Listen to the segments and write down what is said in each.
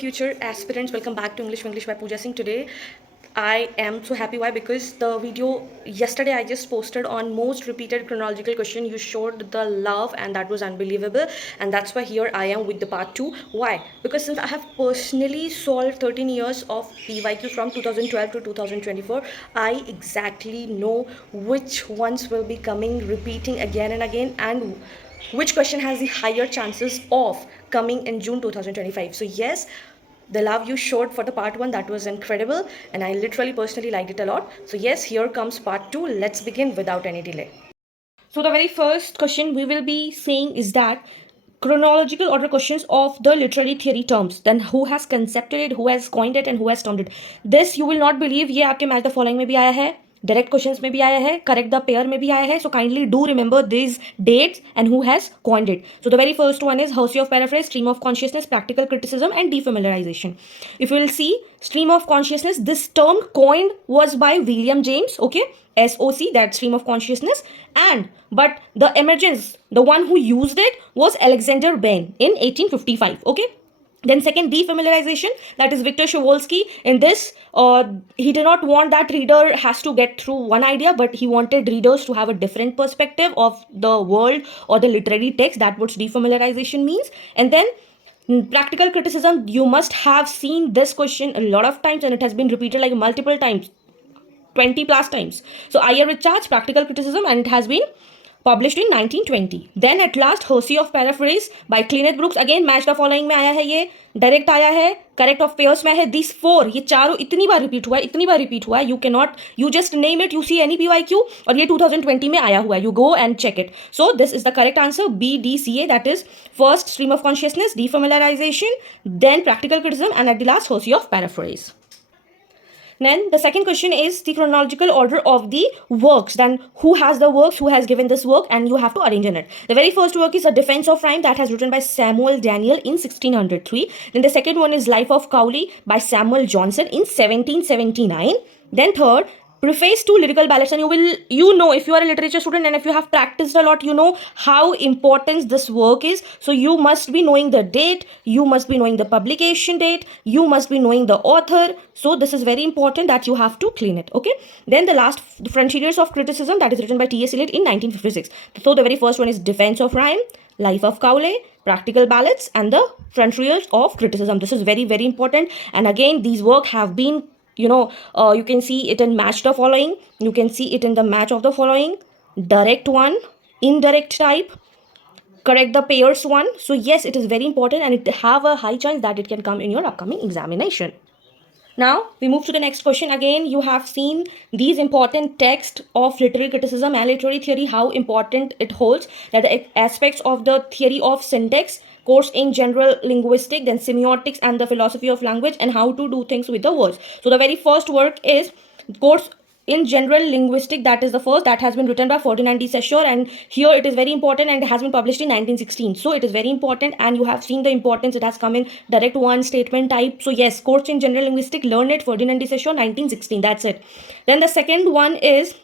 future aspirants, welcome back to English by Pooja Singh. Today I am so happy. Why? Because the video yesterday I just posted on most repeated chronological question, you showed the love and that was unbelievable, and that's why here I am with the part 2. Why? Because since I have personally solved 13 years of PYQ from 2012 to 2024, I exactly know which ones will be coming repeating again and again, and which question has the higher chances of coming in June 2025. So yes, the love you showed for the part 1, that was incredible, and I literally personally liked it a lot. So yes, here comes part 2. Let's begin without any delay. So the very first question we will be saying is that chronological order questions of the literary theory terms, then who has concepted it, who has coined it, and who has termed it. This you will not believe, ये आपके match the following में भी आया है, direct questions में भी आया है, करेक्ट द पेयर में भी आया है. So kindly do remember this dates and who has coined it. So the very first one is heresy of paraphrase, stream of consciousness, practical criticism, and defamiliarization. If you will see stream of consciousness, this term coined was by William James, okay, SOC, that stream of consciousness, and but the emergence, the one who used it was Alexander Bain in 1855, okay. Then second, defamiliarization, that is Victor Shklovsky. In this, he did not want that reader has to get through one idea, but he wanted readers to have a different perspective of the world or the literary text. That what defamiliarization means. And then practical criticism, you must have seen this question a lot of times, and it has been repeated like multiple times, 20 plus times. So Iyer Richards, practical criticism, and it has been published in 1920. Then at last heresy of paraphrase by Kenneth Brooks, again match the following में आया है, ये direct आया है, correct of pairs में है. This 4, ये चारों इतनी बार रिपीट हुआ है, इतनी बार रिपीट हुआ है, you can not, you just name it, you see any PYQ, और ये 2020 में आया हुआ है, you go and check it. So this is the correct answer, BDCA, that is first stream of consciousness, defamiliarization, then practical criticism, and at the last heresy of paraphrase. Then the second question is the chronological order of the works. Then who has the works, who has given this work, and you have to arrange in it. The very first work is A Defense of Rhyme, that has written by Samuel Daniel in 1603. Then the second one is Life of Cowley by Samuel Johnson in 1779. Then third, Preface to Lyrical Ballads, and you know, if you are a literature student and if you have practiced a lot, you know how important this work is. So you must be knowing the date, you must be knowing the publication date, you must be knowing the author. So this is very important that you have to clean it, okay. Then the last, the Frontiers of Criticism, that is written by T.S. Eliot in 1956. So the very first one is Defense of Rhyme, Life of Cowley, Practical Ballads, and the Frontiers of Criticism. This is very, very important, and again these work have been, you can see it in match the following, you can see it in the match of the following, direct one, indirect type, correct the pairs one. So yes, it is very important, and it have a high chance that it can come in your upcoming examination. Now we move to the next question. Again, you have seen these important texts of literary criticism and literary theory, how important it holds, that the aspects of the theory of syntax, course in general linguistics, then semiotics and the philosophy of language, and how to do things with the words. So the very first work is course in general linguistic, that is the first, that has been written by Ferdinand de Saussure, and here it is very important, and it has been published in 1916. So it is very important, and you have seen the importance, it has come in direct one, statement type. So yes, course in general linguistic, learn it, Ferdinand de Saussure, 1916, that's it. Then the second one is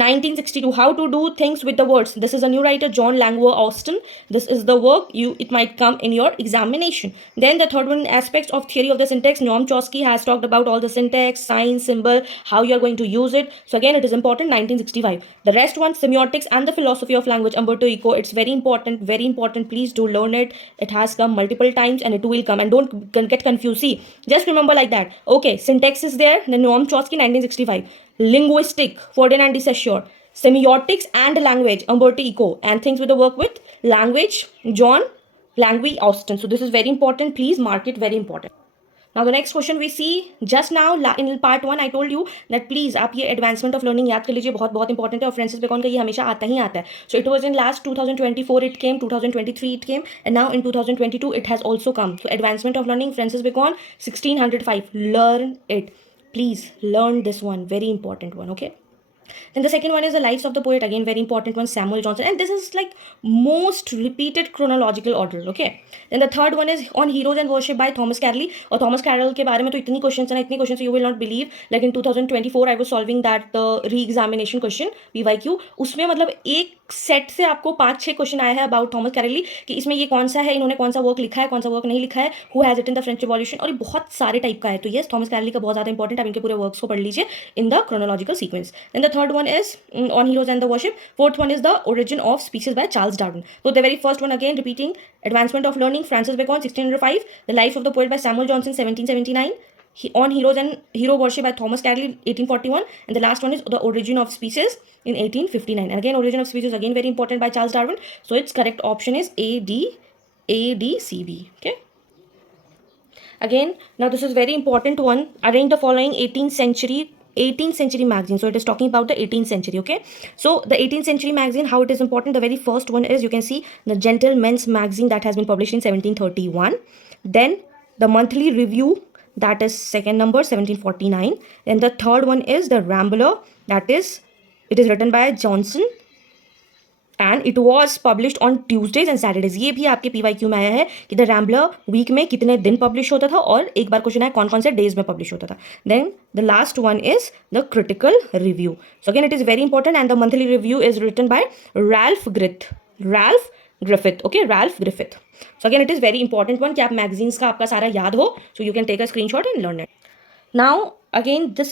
1962, how to do things with the words. This is a new writer, John Langlois Austin. This is the work, it might come in your examination. Then the third one, aspects of theory of the syntax, Noam Chomsky has talked about all the syntax, sign, symbol, how you are going to use it. So again, it is important, 1965. The rest one, semiotics and the philosophy of language, Umberto Eco. It's very important, very important. Please do learn it. It has come multiple times, and it will come, and don't get confused. See, just remember like that. Okay, syntax is there, then Noam Chomsky, 1965. Linguistic, Ferdinand de Saussure. Semiotics and language, Umberto Eco. And things with the work with language, John Langlois Austin. So this is very important. Please mark it, very important. Now the next question we see, just now in part 1 I told you that please आप ये advancement of learning याद कर लीजिए, बहुत बहुत important है, और Francis bacon का ये हमेशा आता ही आता है. So it was in last 2024 it came, 2023 it came, and now in 2022 it has also come. So advancement of learning, Francis Bacon, 1605. Learn it. Please learn this one, very important one, okay. Then the second one is the lives of the poet, again very important one, Samuel Johnson, and this is like most repeated chronological order, okay. Then the third one is on heroes and worship by Thomas Carlyle. और Thomas Carlyle के बारे में तो इतनी questions हैं, इतनी questions you will not believe. Like in 2024 I was solving that re-examination question PYQ, उसमें मतलब एक सेट से आपको 5-6 क्वेश्चन आया है अबाउट थॉमस कैरली कि इसमें ये कौन सा है, इन्होंने कौन सा वर्क लिखा है, कौन सा वर्क नहीं लिखा है, who has written the French revolution, और ये बहुत सारे टाइप का है। तो यस, थॉमस कैरली का बहुत ज़्यादा इंपॉर्टेंट, आप इनके पूरे वर्क्स को पढ़ लीजिए in the chronological sequence. Then the third one is on heroes and the worship. Fourth one is the origin of species by Charles Darwin. तो the very first one again repeating, advancement of learning, Francis Bacon 1605, the life of the poet by Samuel Johnson 1779, on heroes and hero worship by Thomas Carlyle 1841, and the last one is the origin of species in 1859. And again, origin of species again very important by Charles Darwin. So its correct option is ADCB. Okay. Again, now this is very important one. Arrange the following 18th century magazine. So it is talking about the 18th century. Okay, so the 18th century magazine, how it is important. The very first one is, you can see, the Gentleman's Magazine that has been published in 1731. Then the Monthly Review, that is second number, 1749. Then the third one is the Rambler, that is, it is written by Johnson and it was published on Tuesdays and Saturdays. ये भी आपके PYQ में आया है कि the Rambler week में कितने दिन पब्लिश होता था, और एक बार क्वेश्चन है कौन कौन से डेज में पब्लिश होता था. Then the last one is the critical review. So again it is very important and the monthly review is written by Ralph Griffith. Okay, Ralph Griffith. So again it is very important one कि आप magazines का आपका सारा याद हो, so you can take a screenshot and learn it. Now again, this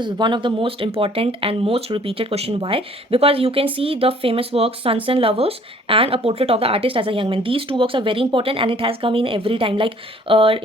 is one of the most important and most repeated question. Why? Because you can see the famous works Sons and Lovers and A Portrait of the Artist as a Young Man. These two works are very important and it has come in every time. Like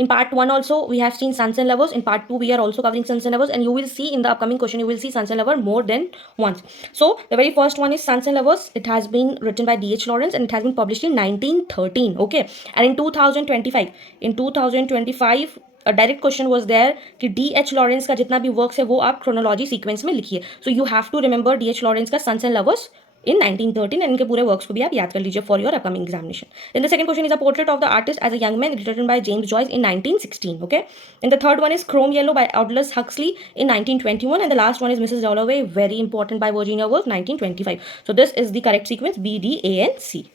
in part 1 also we have seen Sons and Lovers. In part 2 we are also covering Sons and Lovers, and you will see in the upcoming question, you will see Sons and Lovers more than once. So the very first one is Sons and Lovers. It has been written by D.H. Lawrence and it has been published in 1913. Okay, and in 2025 a direct question was there कि D.H. Lawrence का जितना भी works है वो आप chronology sequence में लिखिए. So you have to remember D.H. Lawrence का sons and lovers in 1913 and इनके पूरे वर्क्स को भी आप याद कर लीजिए for your upcoming examination. Then the second question is a portrait of the artist as a young man written by James Joyce in 1916. Okay, and the third one is crome yellow by Aldous Huxley in 1921 and the last one is Mrs डॉलोवे, very important, by Virginia Woolf 1925. So this is the correct sequence BDANC.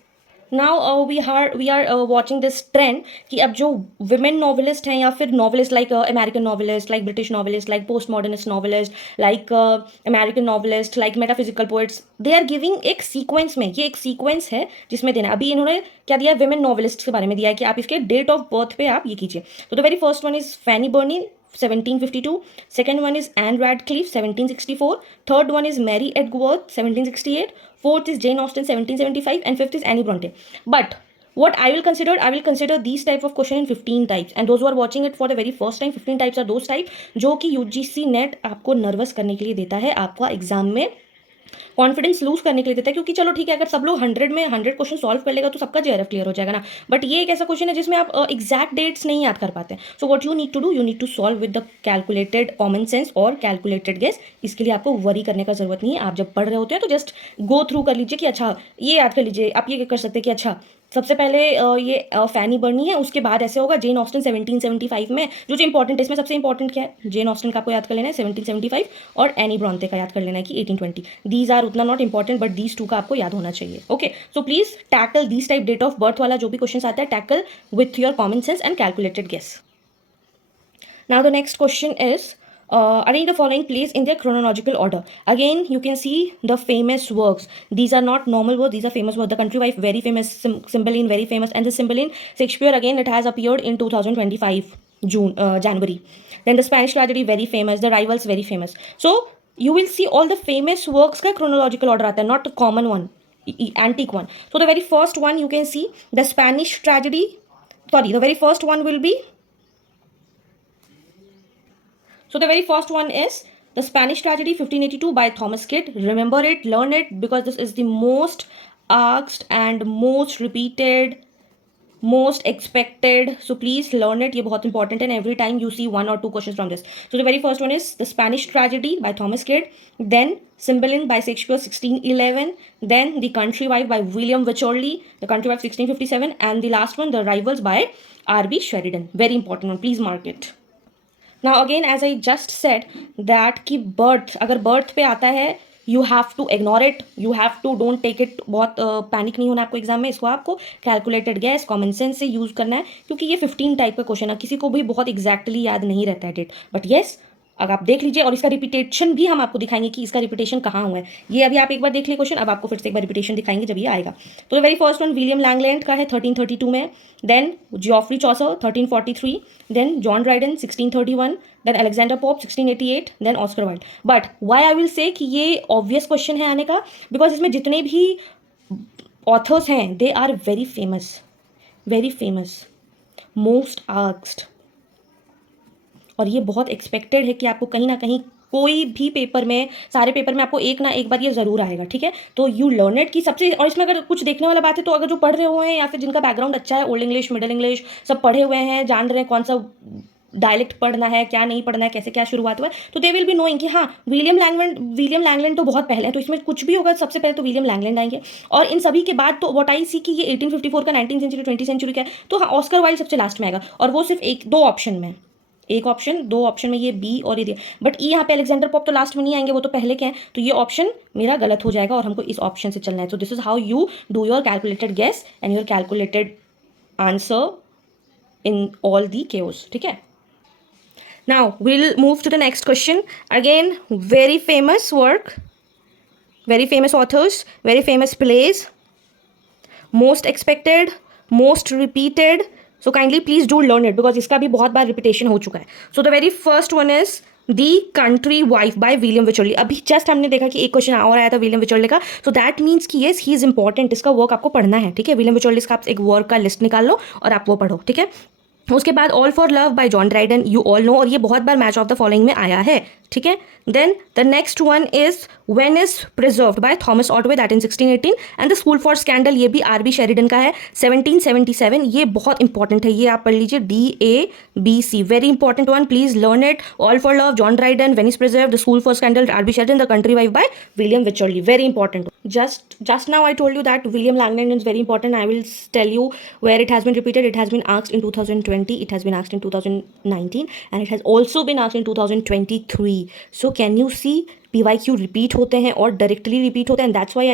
Now we are watching this trend कि अब जो women novelist हैं या फिर novelist like American novelist, like British novelist, like post modernist novelist, like American novelist, like metaphysical poets, they are giving एक sequence में. ये एक सीक्वेंस है जिसमें देना. अभी इन्होंने क्या दिया है, विमेन नॉवलिस्ट के बारे में दिया है कि आप इसके डेट ऑफ बर्थ पे आप ये कीजिए. तो the very first one is Fanny Burney 1752, second one is Anne Radcliffe 1764, third one is Mary Edgeworth 1768, fourth is Jane Austen 1775, and fifth is Annie Bronte. But what I will consider these type of question in 15 types, and those who are watching it for the very first time, 15 types are those type जो कि UGC net आपको nervous करने के लिए देता है, आपका exam में कॉन्फिडेंस लूज करने के लिए देता है. क्योंकि चलो ठीक है, अगर सब लोग 100 में 100 क्वेश्चन सॉल्व कर लेगा तो सबका JRF क्लियर हो जाएगा ना. बट ये एक ऐसा क्वेश्चन है जिसमें आप एग्जैक्ट डेट्स नहीं याद कर पाते. So what you need to do, you need to solve with the calculated common sense और कैलकुलेटेड गेस. इसके लिए आपको वरी करने का जरूरत नहीं है. आप जब पढ़ रहे होते हैं तो जस्ट गो थ्रू कर लीजिए कि अच्छा ये याद कर लीजिए. आप ये कर सकते हैं कि अच्छा सबसे पहले ये फैनी बर्नी है, उसके बाद ऐसे होगा जेन ऑस्टन 1775 में. जो इंपॉर्टेंट है इसमें सबसे इंपॉर्टेंट क्या है, जेन ऑस्टन का आपको याद कर लेना है 1775, और एनी ब्रॉन्ते का याद कर लेना है कि 1820. दीज आर उतना not important, but these two का आपको याद होना चाहिए. Okay, so please tackle these type date of birth वाला जो भी क्वेश्चन आता है, tackle with your common sense and calculated guess. Now the next question is arrange the following place in their chronological order. Again, you can see the famous works. These are not normal works, these are famous works. The Country Wife, very famous. Cymbeline, very famous. And the Cymbeline, Shakespeare, again, it has appeared in 2025 January. Then the Spanish Tragedy, very famous. The Rivals, very famous. So you will see all the famous works का chronological order आता है, not the common one, antique one. So the very first one you can see the Spanish Tragedy. Sorry, the very first one will be. So the very first one is the Spanish Tragedy 1582 by Thomas Kidd. Remember it, learn it, because this is the most asked and most repeated, most expected. So please learn it. ये बहुत important है, and every time you see 1 or 2 questions from this. So the very first one is the Spanish Tragedy by Thomas Kidd. Then Cymbeline by Shakespeare 1611. Then The Country Wife by William Wycherley. The Country Wife 1657. And the last one, The Rivals by R.B. Sheridan. Very important one. Please mark it. Now again, as I just said that कि birth, अगर birth पे आता है, you have to ignore it, you have to don't take it. बहुत panic नहीं होना आपको exam में. इसको आपको कैलकुलेटेड गैस, कॉमन सेंस से यूज़ करना है, क्योंकि ये 15 टाइप का क्वेश्चन है. किसी को भी बहुत एग्जैक्टली याद नहीं रहता है डेट, बट येस अब आप देख लीजिए और इसका रिपीटेशन भी हम आपको दिखाएंगे कि इसका रिपीटेशन कहाँ हुआ है। ये अभी आप एक बार देख लीजिए क्वेश्चन, अब आपको फिर से एक बार रिपीटेशन दिखाएंगे जब ये आएगा। तो the very first one William Langland का है 1332 में, then Geoffrey Chaucer 1343, then John Dryden 1631, then Alexander Pope 1688, then Oscar Wilde. But why I will say कि ये ऑब्वियस क्वेश्चन है आने का, बिकॉज इसमें जितने भी ऑथर्स हैं they are very famous, most asked, और ये बहुत एक्सपेक्टेड है कि आपको कहीं ना कहीं कोई भी पेपर में, सारे पेपर में आपको एक ना एक बार ये ज़रूर आएगा, ठीक है। तो यू लर्न इट कि सबसे, और इसमें अगर कुछ देखने वाला बात है तो अगर जो पढ़ रहे हुए हैं या फिर जिनका बैकग्राउंड अच्छा है, ओल्ड इंग्लिश, मिडिल इंग्लिश सब पढ़े हुए हैं, जान रहे हैं कौन सा डायलेक्ट पढ़ना है, क्या नहीं पढ़ना है, कैसे क्या शुरुआत हुआ है, तो दे विल बी नोइंग कि हाँ विलियम लैंगलैंड तो बहुत पहले है, तो इसमें कुछ भी होगा सबसे पहले तो विलियम लैंगलैंड आएंगे। और इन सभी के बाद तो व्हाट आई सी कि ये 1854 का, 19th सेंचुरी, 20th सेंचुरी का है, तो हाँ ऑस्कर वाइल्ड सबसे लास्ट में आएगा, और वो सिर्फ दो ऑप्शन में ये बी और ये दिया, बट ई यहाँ पे अलेक्जेंडर पोप तो लास्ट में नहीं आएंगे, वो तो पहले के हैं, तो ये ऑप्शन मेरा गलत हो जाएगा और हमको इस ऑप्शन से चलना है। So this is how you do your calculated guess and your calculated answer in all the chaos, ठीक है। Now we'll move to the next question. Again, very famous work, very famous authors, very famous plays, most expected, most repeated. So kindly please do learn it because इसका भी बहुत बार repetition हो चुका है. So the very first one is The Country Wife by William Wycherley. अभी जस्ट हमने देखा कि एक क्वेश्चन और आया था विलियम विचर्ली का, सो दैट मीन्स कि येस ही इज इंपॉर्टेंट, इसका वर्क आपको पढ़ना है, ठीक है। विलियम विचर्ली का आप एक वर्क का लिस्ट निकाल लो और आप वो पढ़ो, ठीक है। उसके बाद all for love by John Dryden, you all know, और ये बहुत बार मैच ऑफ द फॉलोइंग में आया है, ठीक है। Then the next one is Venice preserved by Thomas Otway, that in 1618, and the school for scandal, ये भी आर बी शेरिडन का है 1777, ये बहुत इंपॉर्टेंट है, ये आप पढ़ लीजिए, DABC, very important one, please learn it. All for love, John Dryden, Venice preserved, the school for scandal, R B Sheridan, the country wife by William Wycherley, very important. Just now I told you that William Langland is very important. I will tell you where it has been repeated. It has been asked in 2020, it has been asked in 2019, and it has also been asked in 2023. So can you see PYQ repeat होते हैं और directly repeat होते हैं, and that's why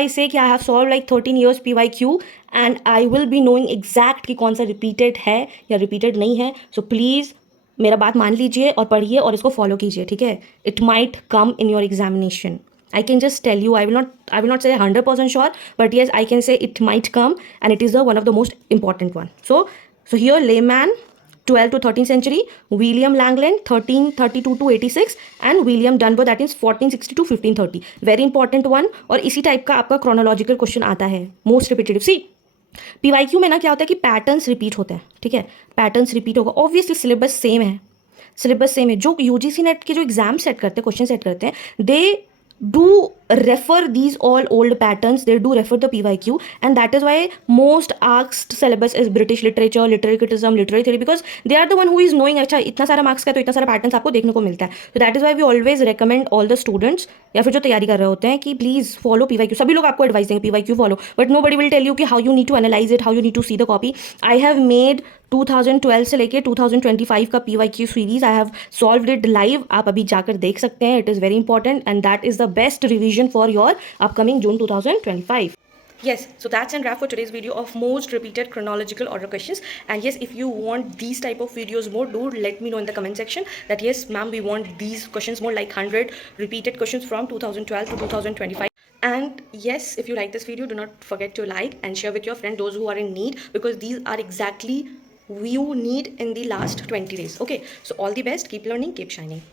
I say कि I have solved like 13 years PYQ and I will be knowing exact कि कौन सा repeated है या repeated नहीं है. So please मेरा बात मान लीजिए और पढ़िए और इसको फॉलो कीजिए, ठीक है। It might come in your examination. I can just tell you, I will not say 100% sure, but yes, I can say it might come, and it is one of the most important one. So here layman 12th to 13th century, William Langland 1332 to 86, and William Dunbar, that is 1460 to 1530, very important one. और इसी type का आपका chronological question आता है, most repetitive. See, PYQ में ना क्या होता है कि पैटर्न्स रिपीट होते हैं, ठीक है, पैटर्न्स रिपीट होगा, ऑब्वियसली सिलेबस सेम है, जो यूजीसी नेट के जो एग्जाम सेट करते हैं, क्वेश्चन सेट करते हैं, दे do refer these all old patterns, they do refer the PYQ, and that is why most asked syllabus is British literature, literary criticism, literary theory, because they are the one who is knowing अच्छा इतना सारा marks का तो इतना सारा patterns आपको देखने को मिलता है। तो that is why we always recommend all the students या फिर जो तैयारी कर रहे होते हैं कि प्लीज फॉलो PYQ, सभी लोग आपको एडवाइस देंगे PYQ follow, but nobody will tell you कि how you need to analyse it, how you need to see the copy. I have made 2012 से लेके 2025 का PYQ series, I have solved it live, आप अभी जाकर देख सकते हैं, it is very important and that is the best revision for your upcoming June 2025. Yes, so that's and wrap for today's video of most repeated chronological order questions. And yes, if you want these type of videos more, do let me know in the comment section that yes ma'am, we want these questions more, like 100 repeated questions from 2012 to 2025. And yes, if you like this video, do not forget to like and share with your friends, those who are in need, because these are exactly you need in the last 20 days. Okay, so all the best, keep learning, keep shining.